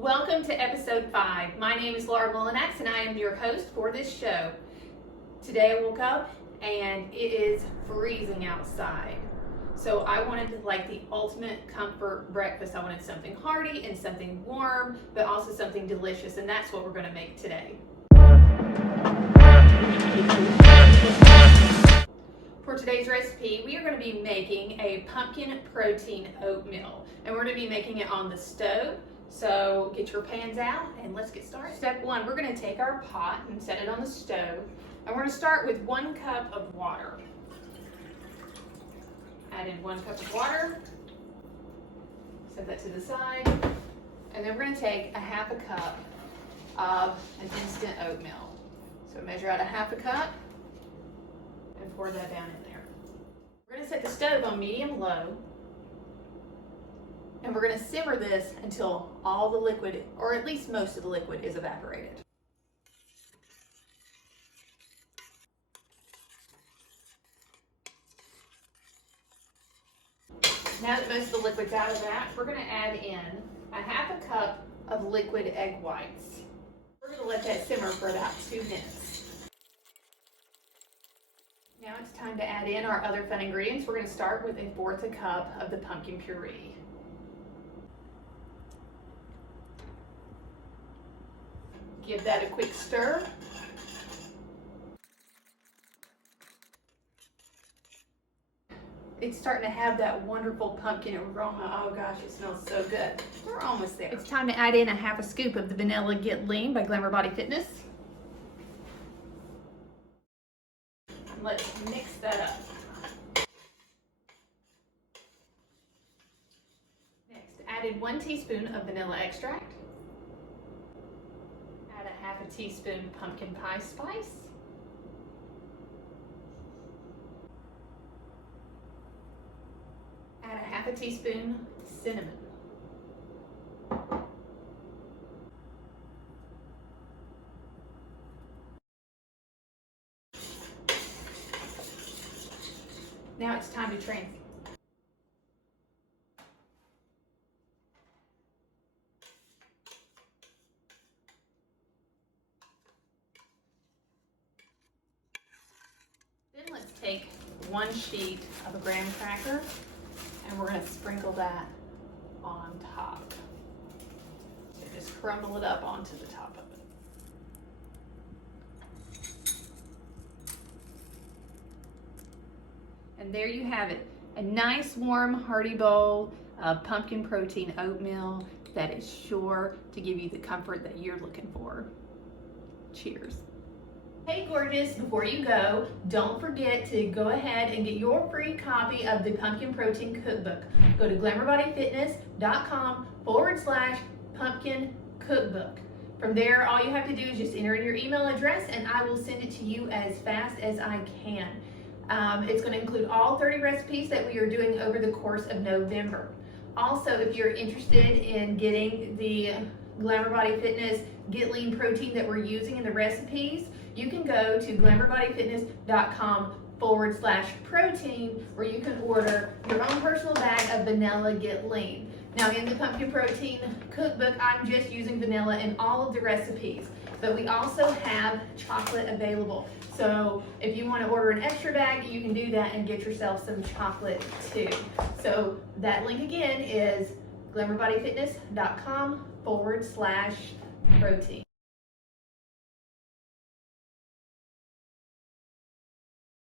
Welcome to episode 5. My name is Laura Mullinax and I am your host for this show. Today I woke up and it is freezing outside. So I wanted the ultimate comfort breakfast. I wanted something hearty and something warm, but also something delicious, and that's what we're going to make today. For today's recipe, we are going to be making a pumpkin protein oatmeal, and we're going to be making it on the stove. So get your pans out and let's get started. Step 1, we're going to take our pot and set it on the stove, and we're going to start with 1 cup of water. Add in 1 cup of water, set that to the side, and then we're going to take a half a cup of an instant oatmeal. So measure out a half a cup and pour that down in there. We're going to set the stove on medium-low, and we're going to simmer this until all the liquid, or at least most of the liquid, is evaporated. Now that most of the liquid's out of that, we're going to add in a half a cup of liquid egg whites. We're going to let that simmer for about 2 minutes. Now it's time to add in our other fun ingredients. We're going to start with 1/4 cup of the pumpkin puree. Give that a quick stir. It's starting to have that wonderful pumpkin aroma. Oh gosh, it smells so good. We're almost there. It's time to add in a half a scoop of the vanilla Get Lean by Glamour Body Fitness. And let's mix that up. Next, add in 1 teaspoon of vanilla extract. Add a half a teaspoon pumpkin pie spice. Add a half a teaspoon cinnamon. Now it's time to transfer. Then let's take 1 sheet of a graham cracker, and we're going to sprinkle that on top. So just crumble it up onto the top of it. And there you have it, a nice warm hearty bowl of pumpkin protein oatmeal that is sure to give you the comfort that you're looking for. Cheers. Hey gorgeous, before you go, don't forget to go ahead and get your free copy of the Pumpkin Protein Cookbook. Go to glamourbodyfitness.com/pumpkin cookbook. From there, all you have to do is just enter in your email address and I will send it to you as fast as I can. It's going to include all 30 recipes that we are doing over the course of November. Also, if you're interested in getting the Glamour Body Fitness Get Lean protein that we're using in the recipes, you can go to glamourbodyfitness.com/protein, where you can order your own personal bag of vanilla Get Lean. Now in the Pumpkin Protein Cookbook, I'm just using vanilla in all of the recipes, but we also have chocolate available. So if you want to order an extra bag, you can do that and get yourself some chocolate too. So that link again is glamourbodyfitness.com/protein.